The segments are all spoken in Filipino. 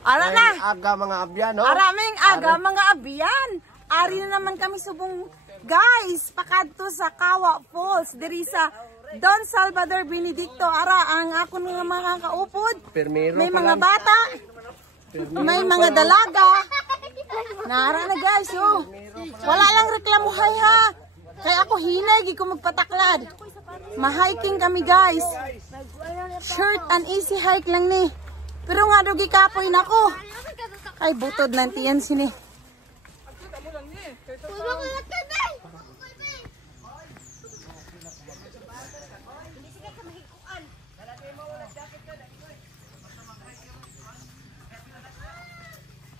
Ara na. Aga mga abyan, no? Araming aga mga abyan. Ari na naman kami subong guys. Pakadto sa Kawa Falls. Diri sa Don Salvador Benedicto. Ara ang ako nga mga kaupod. May mga bata. May mga dalaga. Nara na guys, oh. Wala lang reklamuhay ha. Kaya ako hinay, ko magpataklad. Ma-hiking kami guys. Short and easy hike lang ni. Pero nga dogi kapoy na ko. Ay butod lang tiyan sini.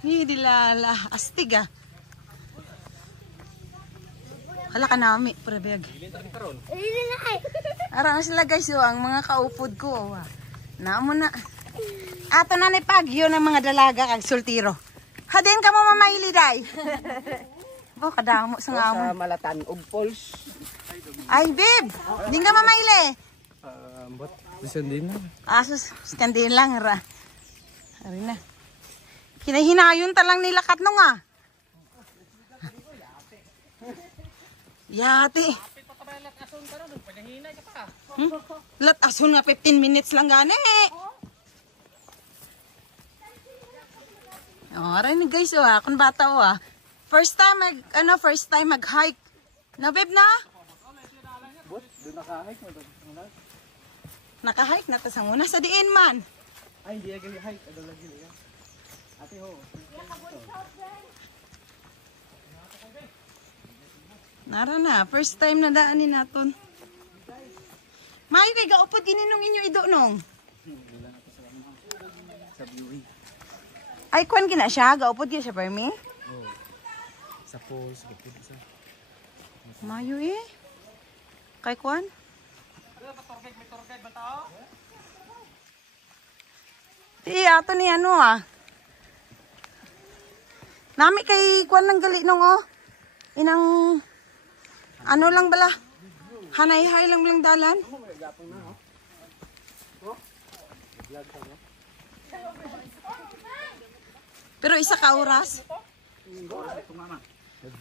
Hindi lala, astig ah. Hala ka nami, prebeg. Ara na sila guys, oh, ang mga kaupod ko. Oh. Naamo na. Ato na ni pagyo ng mga dalaga kag sultiro. Hadin ka mo mamaili day. Oh, kadamo sa ngamon. Sa Malatan og Falls. Ay, babe, din ka mamaili. But din na. Asus, skandin lang ra. Ari na. Hinahinayon talang nilakat nung ah. Yate. Lat asun nga 15 minutes lang gani. Oh, aray ni guys oh, akong bata oh ah. First time mag-hike. Na babe na? Naka-hike na ta sa una sa diin man. Ay, hindi agad hike adto lagi ya. Ate ho. Nara na, first time na daanin naton. Mayo kay gaupod ininong inyo ido nong. Sa viewing. Ay kwan gina siya, gaupod gina siya permi. Oh. Sa falls, gupod sa. Mayo eh. Kay kwan? May torgay ba tao? Ti ato ni ano ah. Nami kay kwan ng gali nung oh. Inang ano lang bala. Hanay-hay lang bilang dalan. Pero isa ka oras.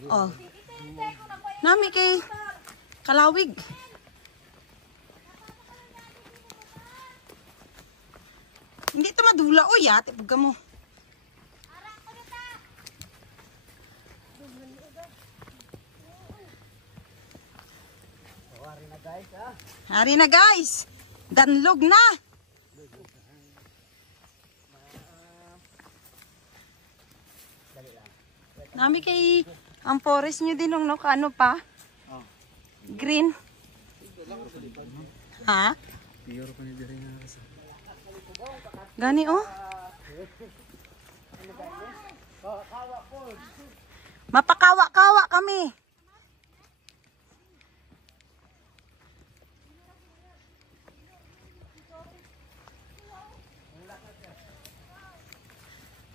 Oh. Nami kay kalawig. Hindi ito madula o yate pagka mo. Hari na guys. Danlog na. Nami kay ang forest nyo din no kaano pa? Green. Ha? Pure pa ni diri nga sa. Gani oh. Mapakawa-kawa kami.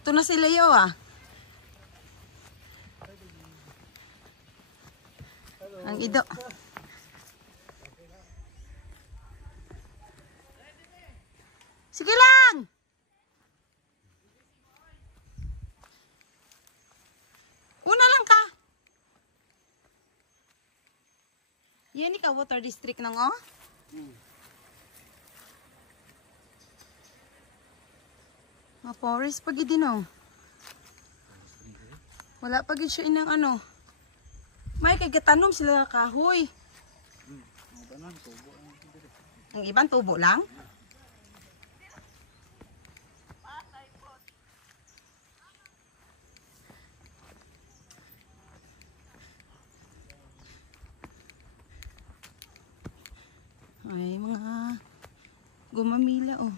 Ito na si Leo ah. Ang ido. Sige lang! Una lang ka. Yan ka water district nang oh. Ma-forest pag din oh. Wala pag siya inang ano. May kagatanom sila kahoy. Ang ibang tubo lang? Ay, mga gumamila oh.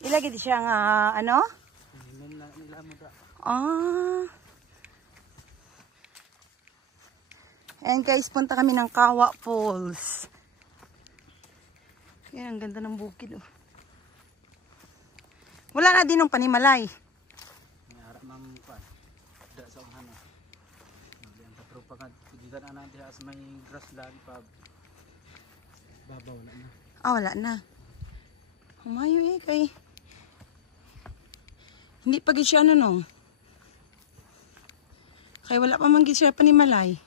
Ilagay di siya nga ano? Ah. And guys, punta kami ng Kawa Falls. Yan, ang ganda ng bukid oh. Wala na din ng panimalay. Harap mam pa. Da sa unghana. Ang patropa ka Gana na diha sa may grassland pa. Babaw na na. Ah, wala na. Humayo eh kay. Hindi pa gid siya ano no. Kay wala pa man gid siya panimalay.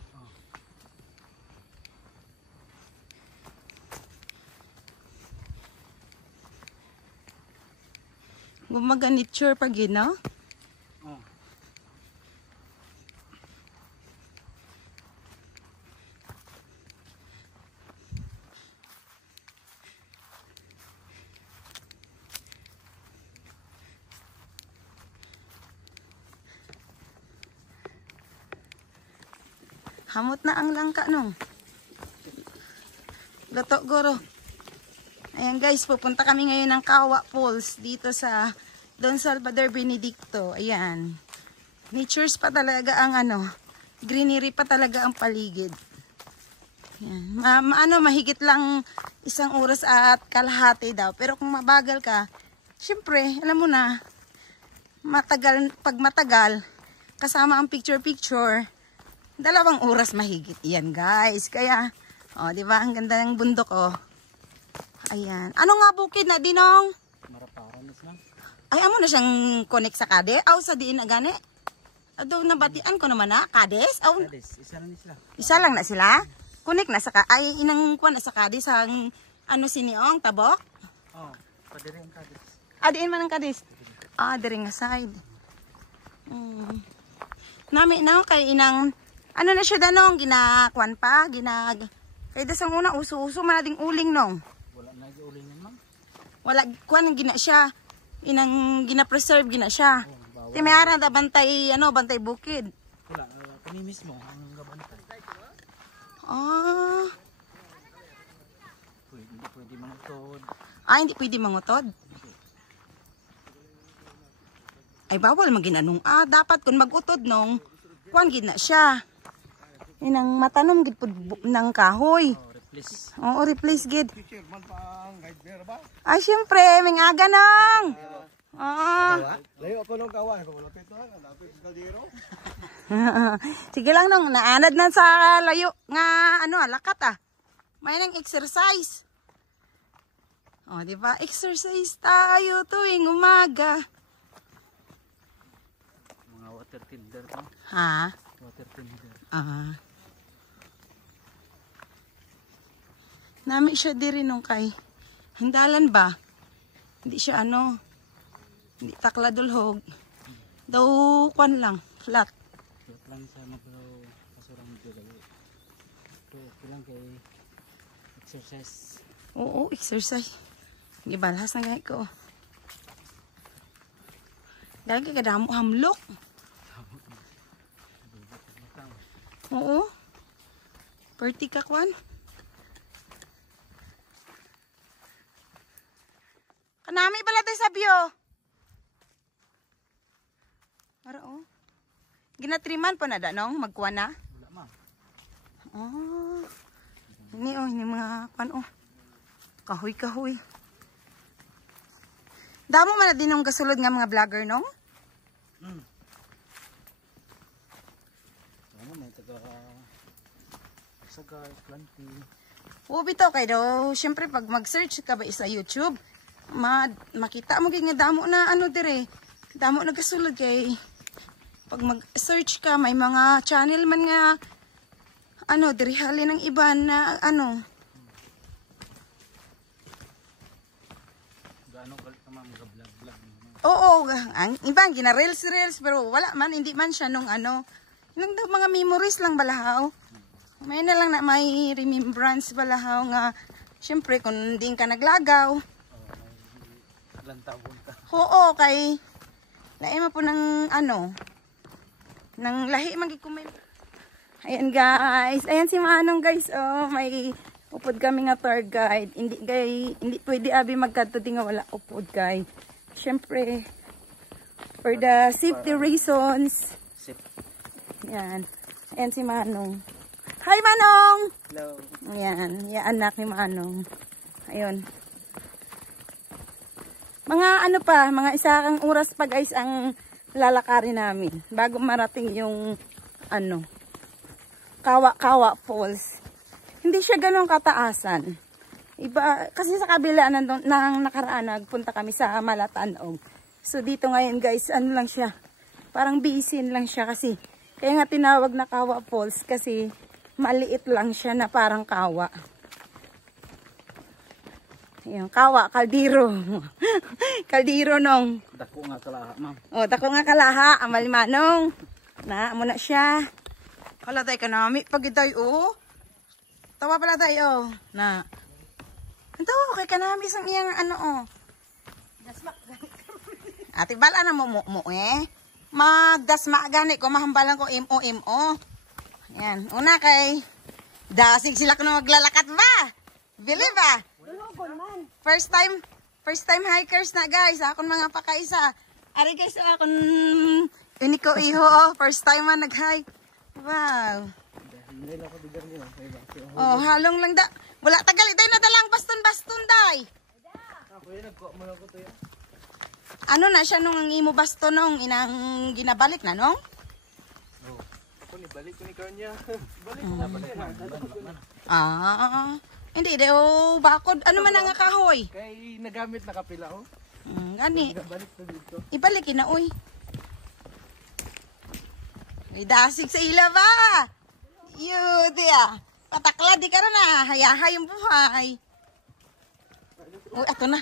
Gumaga nature pa gid no? Oh. Hamot na ang langka nung. Gato guro. Ayan guys, pupunta kami ngayon ng Kawa Falls dito sa Don Salvador Benedicto. Ayan. Natures pa talaga ang ano, greenery pa talaga ang paligid. Ayan. Mahigit lang 1 oras at kalahati daw. Pero kung mabagal ka, syempre, alam mo na, pag matagal, kasama ang picture-picture, 2 oras mahigit yan guys. Kaya, oh, di ba ang ganda ng bundok oh. Ayan. Ano nga bukid na dinong? Maraparanas lang. Ay, amo na siyang connect sa kade? Aw, sa diin na gani? Ado, nabatian ko naman na, kades? Aw, Kades, isa lang sila. isa lang na sila? Connect na sa ay, inang kuwan na sa kades, ang ano siniong, tabok? Oh, padiri ang kades. Ah, diin man ang kades? Ah, diri nga side. Nami na, kay inang, ano na siya danong, ginakuan pa, kay dasang una, uso-uso man na ding uling nong. Wala na giuling yan, ma'am. Wala, kuan gina siya. Inang gina-preserve gina siya. Oh, bawal. Ti may ara da bantay bantay bukid. Wala, kami mismo ang gabantan. Ah, Pwede mangutod. hindi pwede mangutod. Ay bawal maginanong. Dapat kun magutod nung kuan gid na siya. Inang matanom gid pud ng kahoy. Oh, replace. Oo, replace gid. Teacher, man pa ang guide bear ba? Ay syempre, may aga nang. Layo ako nung kawan. Kung malapit na, malapit sa kaldero. Sige lang nung, naanad na sa layo nga lakat May nang exercise. Oh, di ba? Exercise tayo tuwing umaga. Mga water tiller to. Ha? Water tiller. Nami siya diri nung kay hindalan ba? Hindi siya hindi takladulhog. Daw kwan lang, flat. Ito lang sa maglaw kasurang dito. Ito lang kay exercise. Oo, exercise. Gibalhas na gaya ko. Dahil kay kadamo hamlok. Oo. Perti ka kwan. Kanami pala tayo sabyo. Para oh. Ginatriman po na danong magkuha na. Wala ma. Ini yung mga kwan kahoy-kahoy. Damo man na din ng kasulod nga mga vlogger nong? Ano may taga sagar, planting. Bito kay daw, syempre pag mag-search ka ba sa YouTube, makita mo gid nga damo na dire. Damo na kasulod kay pag mag-search ka may mga channel man nga diri halin ng iba na Gaano kalit ka mga vlog-vlog. Oo, ang ibang gina-reels pero wala man, hindi man siya nung nung mga memories lang balahaw. May na lang na may remembrance balahaw nga syempre kung hindi ka naglagaw. Lantabon ka. Oo, kay lahi mo po ng ng lahi magikumin. Ayan guys, ayan si Manong guys, may upod kami nga tour guide. Hindi pwede abi magkadto di nga wala upod guide. Syempre for the safety reasons. Yan. Ayan si Manong. Hi Manong! Hello. Ayan, yung anak ni Manong. Ayun. Mga mga isang oras pa guys ang lalakarin namin bago marating yung Kawa-Kawa Falls. Hindi siya ganun kataasan. Iba, kasi sa kabila nang nakaraan, nagpunta kami sa Malatanog. So dito ngayon guys, ano lang siya, parang bisin lang siya kasi. Kaya nga tinawag na Kawa Falls kasi maliit lang siya na parang kawa. Yung kawa, kaldiro. Kaldiro nung. Dako nga kalaha, ma'am. O, dako nga kalaha, amalimanong. Na, amo na siya. Wala tayo kanami, pag tayo, tawa pala tayo. Na. Ito, okay kanami sa iyang ano, Ate, bala na mo Magdasma gani ko, mahambalan ko imo. Yan, una kay, dasig sila kung maglalakat ba? Believe ba? First time hikers na guys, akong mga pakaisa. Ari guys, akong iniko iho, first time man nag-hike. Wow. Oh, halong lang da. Wala tagal itay na dalang baston-baston day. Ano na siya nung imo baston nung inang ginabalik na nung? Ako ni balik ko ni kanya. Balik na Hindi daw bakod. Ano man ang kahoy? Kay nagamit na kapila oh. Gani. Balik na dito. Ibalik na uy. May dasig sa ila ba? Dia. Patakla di ka na. Hayahay yung buhay. Uy, ato na.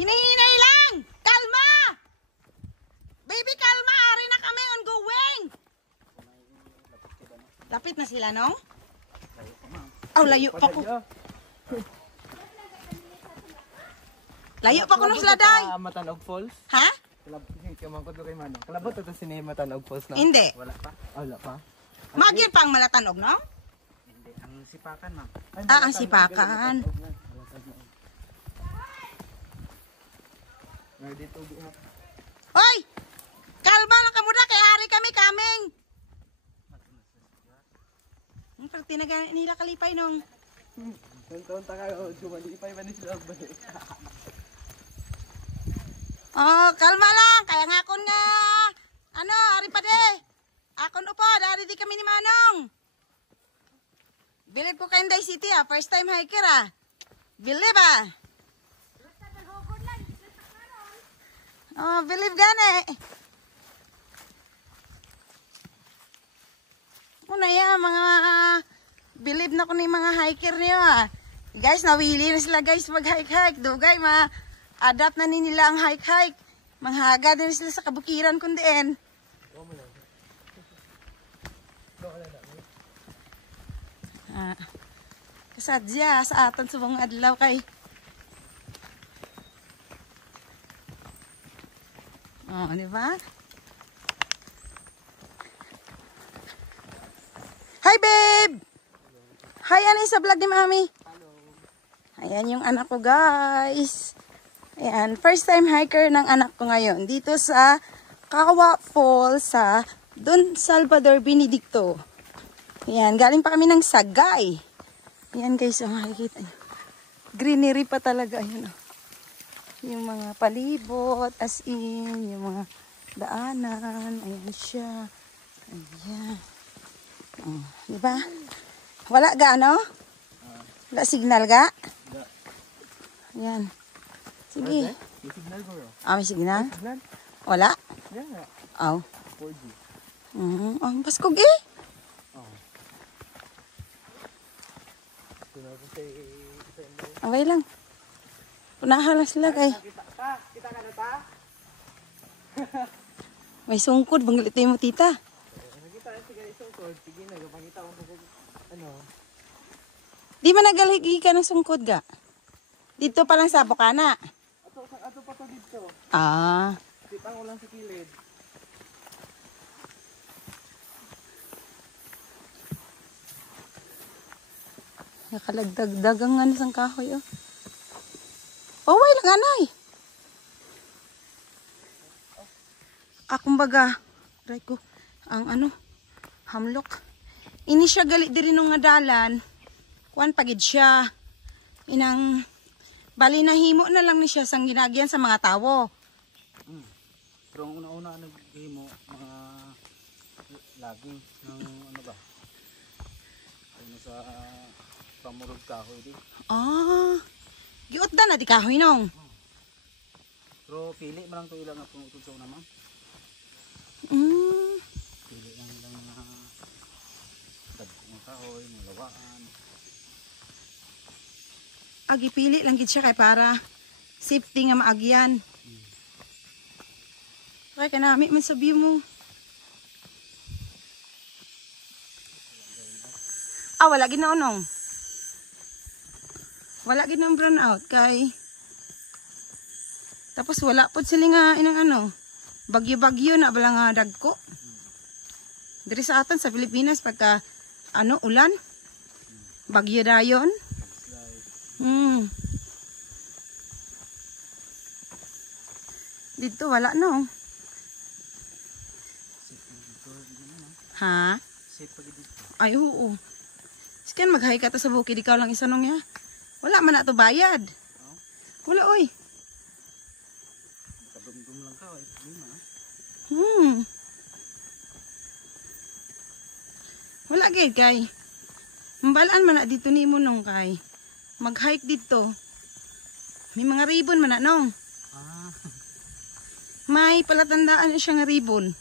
Hinihinay lang. Kalma. Baby, kalma. Ari na kami ongoing. Lapit na sila, no? Oh, layo pa ko. Layo pa ko nung sila, day. Matanog Falls? Ha? Kalabot ko kay Manong. Kalabot ito si Matanog Falls na? Hindi. Wala pa? Wala pa? Magir pang Malatanog, no? Hindi. Ang sipakan, ma'am. Ang sipakan. Hoy! Kalma lang ka muna, kay Ari kami kaming. Pag tinaga nila kalipay nung. Taon-taon kayo, jumalipay ba ni sila balik? Oh, kalma lang. Kaya nga akon nga, Ari pa de. Akon upo, dari di kami ni Manong. Bilib ko kay Inday City first time hiker Bilib Oh, bilib gani. Una mga bilib na ko ni mga hiker niyo Guys, nawili na sila guys mag-hike-hike. Dugay, adapt na nila ang hike-hike. Manghaga din sila sa kabukiran kundi kasadya sa atan sa mga adlaw kay. Oh, di ba? Hi, babe! Hi, ano sa vlog ni Mami? Hello. Ayan yung anak ko, guys. Ayan, first time hiker ng anak ko ngayon. Dito sa Kawa Falls sa Don Salvador, Benedicto. Ayan, galing pa kami ng Sagay. Ayan, guys, makikita nyo. Greenery pa talaga. Ayan, yung mga palibot, as in, yung mga daanan. Ayan siya. Ayan. Oh, diba? Wala ga, ano? Wala signal ga? Ayan. Sige. May signal bro. May signal? Signal? Wala? Yeah. Oh. 4G. Baskog eh. Okay lang. Punahan lang sila kay. Kita ka na ta? May sungkod. Banggalitin mo, tita. Nakita na siya sungkod. Sige na, kapangita ko ano. Di ba nagaligi ka ng sungkod ga? Dito pa lang sa Bukana. Ato pa to dito. Kita ko lang sa kilid. Nakalagdagdag ang sang kahoy oh. Way lang anay. Akong baga, right ko, ang hamlok. Ini siya gali diri nung nga dalan. Kuan pagid siya. Inang bali nahimo na lang ni siya sang ginagyan sa mga tawo. Pero ang una-una naghimo mga lagi ng ano ba? Ano sa pamurog kahoy di. Ah. Giutda na di kahoy nong. Pero pili man lang to ilang nga pungutod sa una ma'am. Pili lang mga kahoy, mga lawaan. Agi pili lang gid siya kay para safety nga maagyan. Kaya kanami man sa view mo. Wala gid na unong. Wala gid na brown out kay tapos wala pod sila nga inang ano, bagyo-bagyo na bala nga dagko. Diri sa aton sa Pilipinas pagka ano ulan, bagyo dayon. Dito wala no. Ha? Safe pag dito. Ay oo. Sikan mag-hike ka ta sa bukid ikaw lang isa nung ya. Wala man na to bayad. Wala oy. Kadum-dum lang ka oy. Wala gid kay. Mambalaan man na dito nimo nung kay. Mag-hike dito. May mga ribbon man na nung. May palatandaan na siya nga ribbon.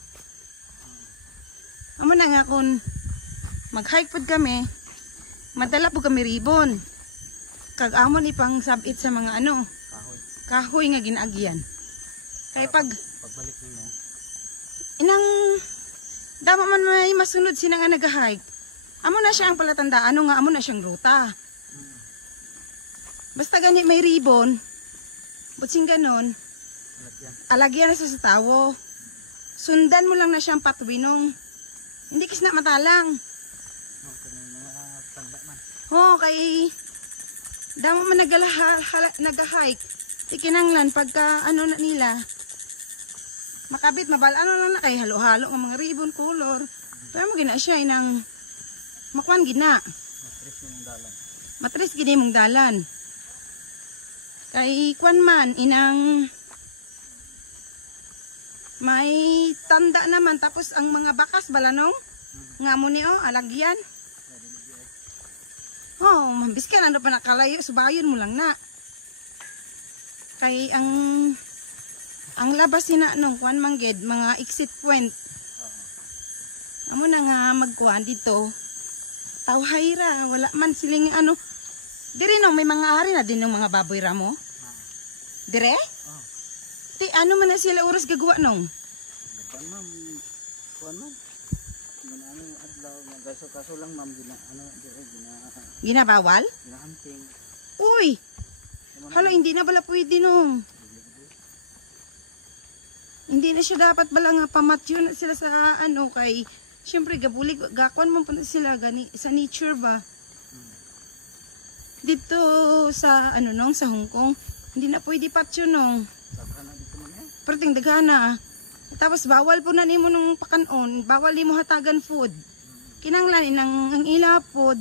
Amo na nga kung mag-hike pod kami, madala po kami ribbon. Kag amon ipang sabit sa mga ano, kahoy nga ginagyan. Kay pagbalik nimo, inang dama man may masunod sila nga nag-hike. Amo na siya ang palatandaan, ano nga amo na siyang ruta. Basta ganit may ribbon, butsing ganon, alagyan na sa tawo. Sundan mo lang na siyang patwinong. Hindi kasi na matalang. Kay damo man nag-hike. Tikinanglan pagka ano na nila. Makabit mabal ano lang na kay halo-halo ng mga ribbon color. Pero mo gina siya inang makuan gina. Matris gini mong dalan. Kay kwan man inang may tanda naman tapos ang mga bakas balanong nga mo ni alagyan. Mambis ka na pa nakalayo subayon mo lang na. Kay ang labas sina nung kwan mangged mga exit point. Amo na nga magkuan dito. Tawhay ra wala man siling ano. Dire no may mga ari na din ng mga baboy ra mo. Dire? Ti ano man na sila oras gagawa nung? Kuan man. Ano adlaw nga kaso lang ma'am Ginabawal? Ginahunting. Uy. Hala hindi na bala pwede nung. Hindi na siya dapat bala nga pamatyo na sila sa ano kay syempre gabulig gakuan mo pa sila gani sa nature ba. Dito sa ano nung sa Hong Kong hindi na pwede patyo nung. Perting dagana. Tapos bawal po na nimo nung pakanon, bawal nimo hatagan food. Kinanglan inang ang ila food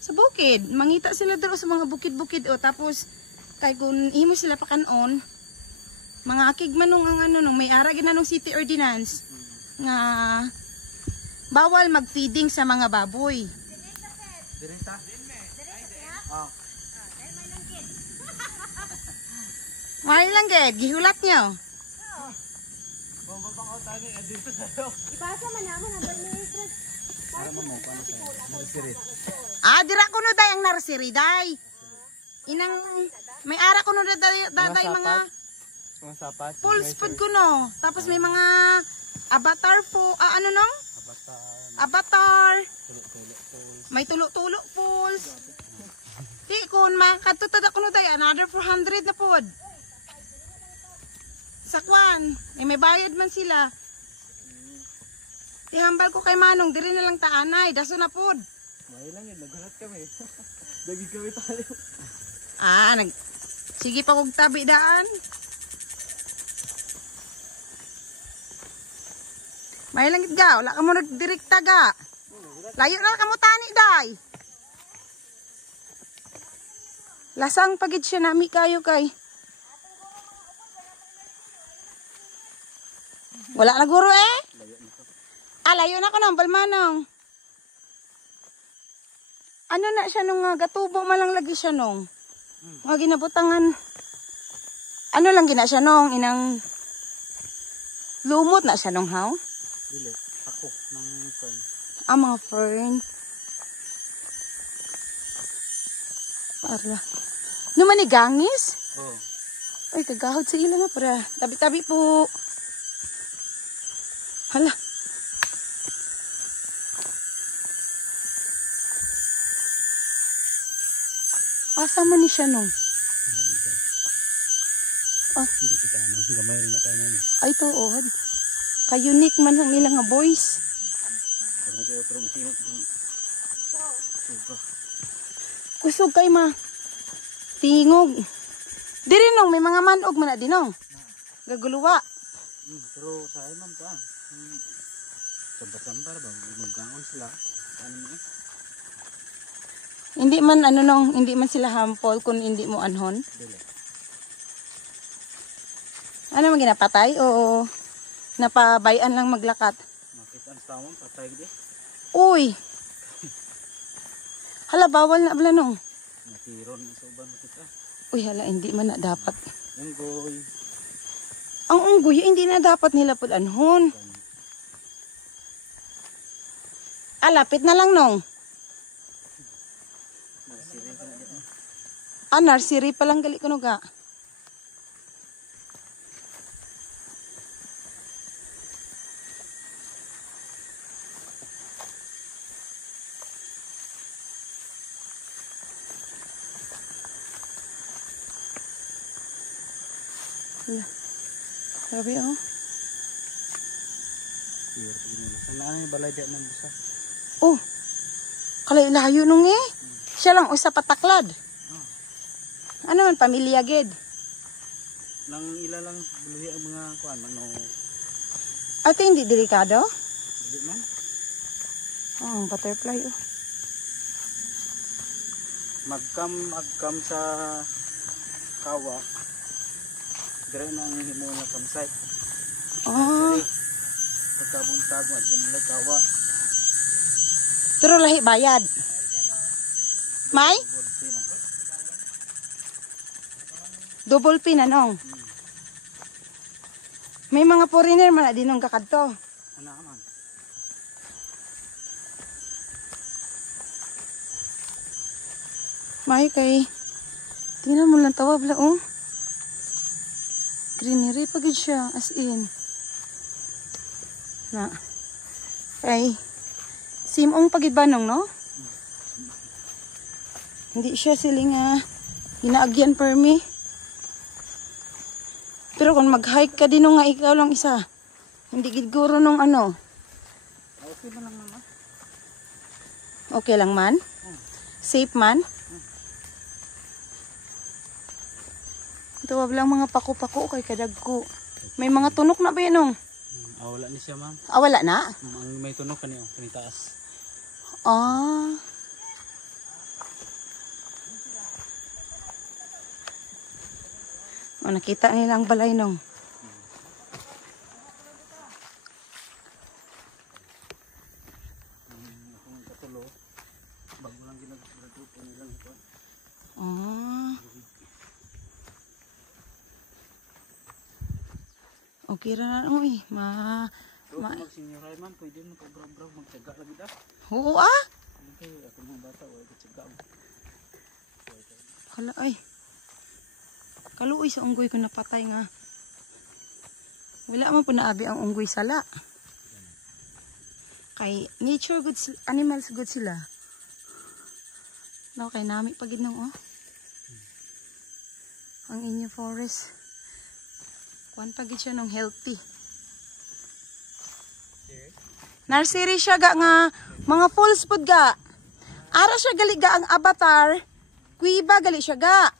sa bukid. Mangita sila dito sa mga bukid-bukid o tapos kay kung imo sila pakanon, mga akig manong ang ano nung may ara ginanong city ordinance nga bawal mag-feeding sa mga baboy. Direta? May lang gid, gihulat niyo. Ipasa man naman ang administrat. Para mo paano sa nursery. Dira kuno day ang nursery day. Inang may ara kuno day mga sapat. Pulse food kuno. Tapos may mga avatar po, ano nong? Avatar. May tulo-tulo pulse. Di kun makatutada kuno day another 400 na pod. Sakwan, may bayad man sila. Ihambal ko kay Manong, diri na lang taanay, daso na pod. May lang yun, naghalat kami. Dagi kami tayo. Sige pa kog tabi daan. May lang ga, wala ka mo nagdirekta ga. Layo na ka mo tani day. Lasang pagid siya nami kayo kay. Wala na guro eh. Layo na to. Layo na ko ng balmanong. Ano na siya nung gatubo malang lagi siya nung. Nga ginabutangan. Ano lang gina siya nung inang lumot na siya nung haw. Dili. Ako ng fern. Mga fern. Para. Naman ni gangis? Oh. Ay, kagahod sa ila na para. Tabi-tabi po. Hala. Asa man ni siya nung? Hindi kita ano. Gamay rin na tayo na. Ay, tuod. Ka-unique man ang ilang nga voice. Kaya kayo pero masinot. Suga. Kusog kay ma. Tingog. Diri nung may mga manog man na din nung. Gaguluwa. Pero sa man ka. Sambar-sambar ba? Magkaon sila. Ano mo eh? Hindi man ano nung, hindi man sila harmful kung hindi mo anhon. Dili. Ano man ginapatay o napabayan lang maglakat? Makita ang tawon. Patay gede. Uy. Hala, bawal na abla nung. Natiron sa uban mo kita. Uy, hala, hindi man na dapat. Unggoy. Ang unggoy, hindi na dapat nila pud anhon. Lapit na lang nung. Nasirin ka na dito. Nursery pa lang gali ko nuga. Grabe oh. Saan yung balay dyan ng busa? Oh. Kalay-layo nung eh. Siya lang usa pataklad. Ano man pamilya gid. Nang ila lang buluhi ang mga kuan no. Ate hindi delikado? Dili man. Butterfly oh. Magkam sa kawa. Dire nang himo na campsite. Pagkabuntag mo sa kawa. Pero lahi bayad. May? Double pin anong? May mga foreigner man na dinong kakadto. Ana man. May kay tingnan mo lang tawab la oh. Greenery pa gid siya as in. Na. Kay simong pagid banong no? Hindi siya siling ginaagyan per me. Pero kung mag-hike ka din nga ikaw lang isa, hindi gid guro nung ano. Okay man lang naman. Okay lang man? Safe man? Tuwag lang mga pako-pako kay kadagko. May mga tunok na ba yan? Wala ni siya ma'am. Wala na? Ang may tunok kaniyo, kanitaas. Nakita nila ang balay nung. Akong katulo. Bago lang ginagawa nilang ito. Okay ra na uy. Pero kung mag-senioray ma'am, pwede mo pag-braw-braw, magtsaga lagi da. Oo Okay, ako mga bata, wala katsaga. Hala ay. Kaluoy sa unggoy ko napatay nga. Wala man po naabi ang unggoy sala. Kay nature good, animals good sila. Kay nami pagid nung ang inyo forest. Kuan pagid siya nung healthy. Nursery siya ga nga mga falls pud ga. Ara siya gali ga ang avatar. Kuiba gali siya ga.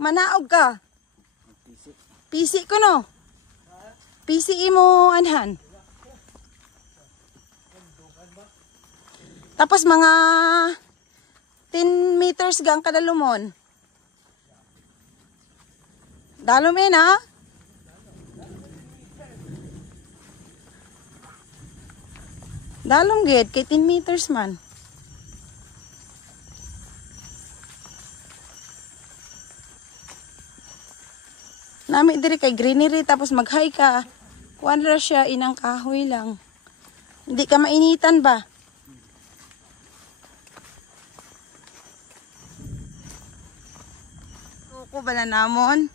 Manaog ka. PC ko no. PC mo anhan. Tapos mga 10 meters gang kadalumon. Dalumin ha. Dalong gid kay 10 meters man. Nami diri kay greenery tapos mag-hike ka. Kuan ra siya inang kahoy lang. Hindi ka mainitan ba? Ako bala namon.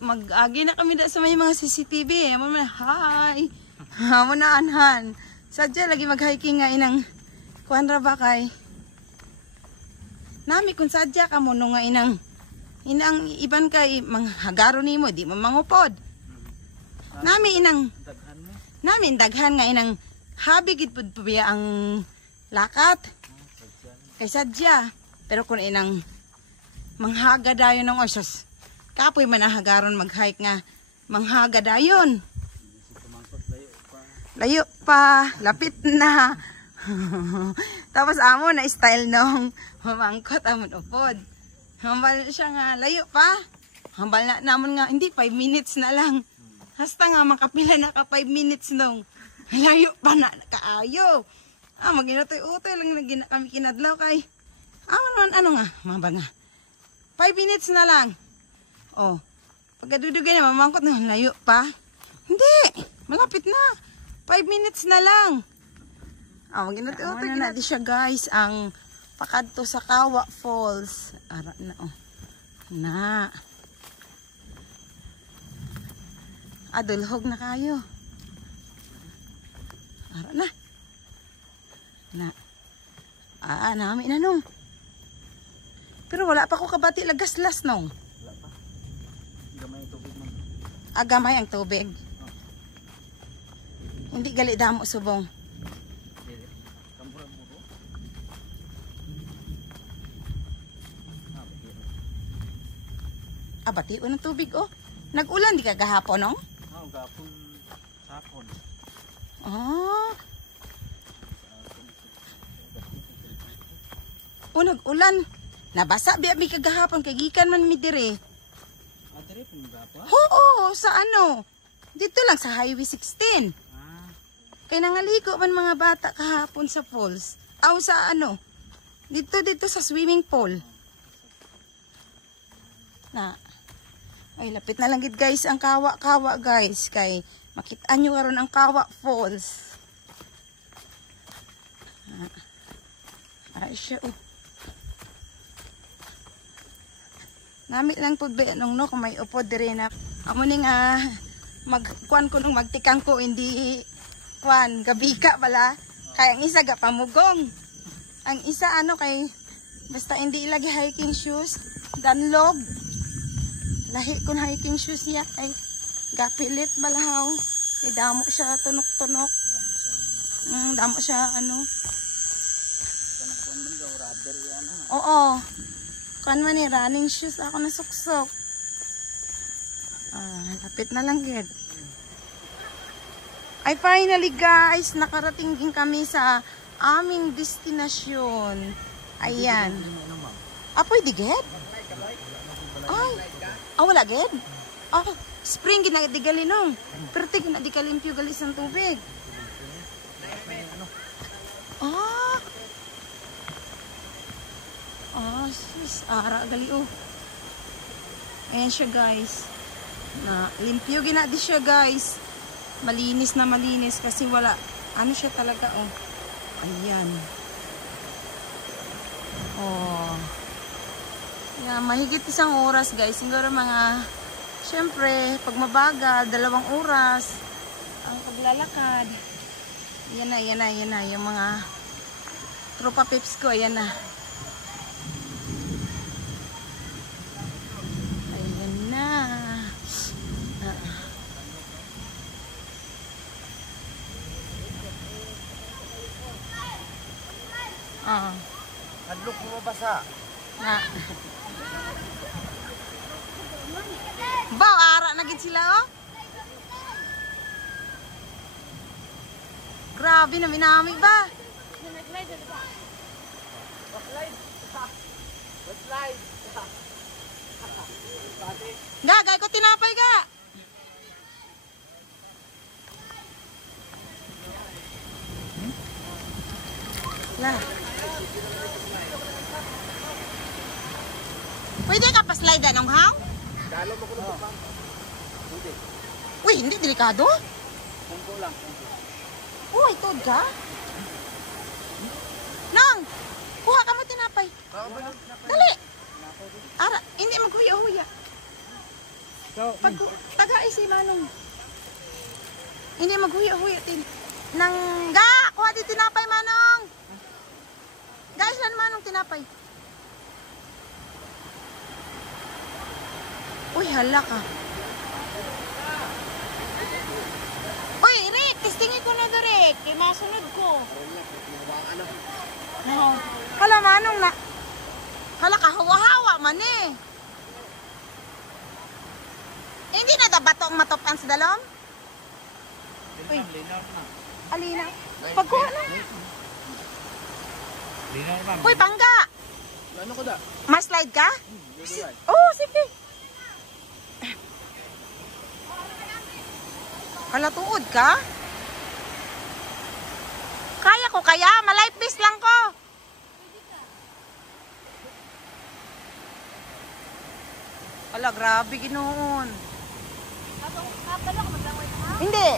Mag-agi na kami sa may mga CCTV. Amo man, hi. Amo na anhan. Sadya lagi mag-hiking nga inang kuan ra ba kay. Nami kung sadya ka mo nga inang iban kay manghagaro nimo di mo mangupod. Nami daghan nga inang habi gid pud biya ang lakat. Kay sadya. Pero kung inang manghaga dayon ng osos. Kapoy manahagaron mag-hike nga manghaga dayon. Layo pa, lapit na. Tapos amo na style nung mamangkot amon upod. Hambal siya nga layo pa. Hambal na namon nga hindi 5 minutes na lang. Hasta nga makapila na ka 5 minutes nung. Layo pa na kaayo. Maginotoy-utoy lang na kami kinadlaw kay. Ano nga, maba nga. 5 minutes na lang. Oh, pagkadudugay na mamangkot na layo pa. Hindi, malapit na. 5 minutes na lang. Maginotoy-utoy na di siya guys ang pakadto sa Kawa Falls. Ara na oh. Na. Adulhog na kayo. Ara na. Na. Nami na nung. Pero wala pa ko kabati lagaslas nung. Wala pa. Gamay ang tubig man. Gamay ang tubig. Hindi gali damo subong. Bati ng tubig oh. Nag-ulan di ka gahapon no? Gahapon sapon. Nag-ulan. Nabasa biya mi kagahapon kay gikan man mi dire. Dire pun gapa? Oo, sa ano? Dito lang sa Highway 16. Kay nangaligo man mga bata kahapon sa falls. Sa ano? Dito sa swimming pool. Ay lapit na lang gid guys ang Kawa guys kay makita nyo karon ang Kawa Falls. Ay siya oh. Namit lang pud be nung no kung may upod dire na. Amo ning magkuan ko nung magtikang ko hindi kuan gabika bala. Kay ang isa ga pamugong. Ang isa kay basta hindi ilagi hiking shoes, Dunlop. Lahi ko na hiking shoes niya ay gapilit balahaw. Kay damo siya tunok-tunok. Damo siya Oo. Kan man ni running shoes ako na suksok. Lapit na lang gid. Ay finally guys, nakarating din kami sa aming destinasyon. Ayan. Pwede gid? Ay. Wala gid? Spring ginadigali nung. Pero tig ginadikalimpyo gali sang tubig. Sis, ara gali oh. Ayan siya guys. Limpyo ginadi siya guys. Malinis na malinis kasi wala. Ano siya talaga oh. Ayan. Mahigit 1 oras guys. Siguro mga, syempre, pag mabagal, 2 oras ang paglalakad. Yan na. Yung mga tropa pips ko, ayan na. Ayan na. Hadlok mo mabasa. Ara na gid sila oh. Grabe na minami ba? Gagay ko tinapay ga. La. Pwede ka pa slide anong haw? Dalo mo ko na pa. Pwede. Uy, hindi delikado. Kungko lang. Uy, tod ka. Nang, kuha ka mo tinapay. Dali. Ara, hindi maghuya-huya. Pag tagay si Manong. Hindi maghuya-huya tin. Nangga, kuha di tinapay Manong. Guys, lan Manong tinapay. Uy, hala ka. Uy, Rick, testingin ko na do, Rick. Kaya masunod ko. Hala, Manong na. Hala ka, hawa-hawa man eh. Hindi na dabato ang matopan sa dalom? Uy, Linaw na. alina. Pagkuha na. Linaw na. Uy, pangga. Ano ko da? Ma-slide ka? Oh, sige. Hala, tuod ka? Kaya ko kaya? Malipis lang ko. Hala, grabe ginoon. Hindi.